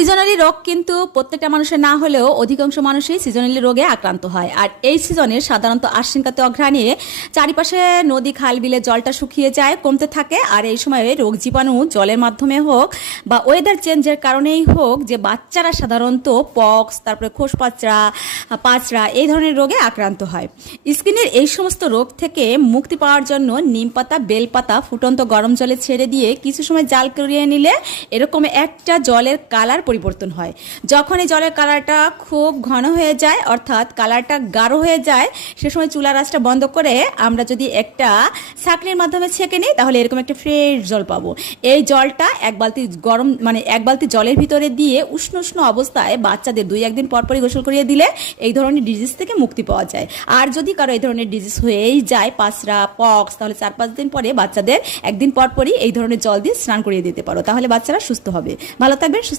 Seasonally রোগ কিন্তু প্রত্যেকটা মানুষের না হলেও অধিকাংশ মানুষই সিজনালি রোগে আক্রান্ত হয়। আর এই সিজনে সাধারণত আশ্বিন-কার্তিক অঘ্রাণে চারিপাশে নদী খাল বিলে জলটা শুকিয়ে যায়, কমতে থাকে। আর এই সময়ে রোগ জীবাণু জলের মাধ্যমে হোক বা ওয়েদার চেঞ্জের কারণেই হোক, যে বাচ্চারা সাধারণত পক্স, তারপরে খোসপাচড়া, পাচড়া এই ধরনের রোগে আক্রান্ত হয়। স্কিনের এই সমস্ত রোগ থেকে মুক্তি পাওয়ার জন্য নিম পাতা, বেলপাতা ফুটন্ত গরম জলে ছেড়ে দিয়ে কিছু সময় জাল করিয়ে নিলে এরকম একটা জলের কালার পরিবর্তন হয়। যখন এই জলের কালারটা খুব ঘন হয়ে যায়, অর্থাৎ কালারটা গাঢ় হয়ে যায়, সে সময় চুলার আঁচটা বন্ধ করে আমরা যদি একটা ছাঁকনির মাধ্যমে ছেঁকে নিই, তাহলে এরকম একটা ফ্রেশ জল পাবো। এই জলটা এক বালতি জলের ভিতরে দিয়ে উষ্ণ উষ্ণ অবস্থায় বাচ্চাদের 2-1 দিন পরপরই গোসল করিয়ে দিলে এই ধরনের ডিজিজ থেকে মুক্তি পাওয়া যায়। আর যদি কারো এই ধরনের ডিজিজ হয়েই যায়, পাঁচরা, পক্স, তাহলে 4-5 দিন পরে বাচ্চাদের একদিন পরপরই এই ধরনের জল দিয়ে স্নান করিয়ে দিতে পারো, তাহলে বাচ্চারা সুস্থ হবে। ভালো থাকবেন, সুস্থ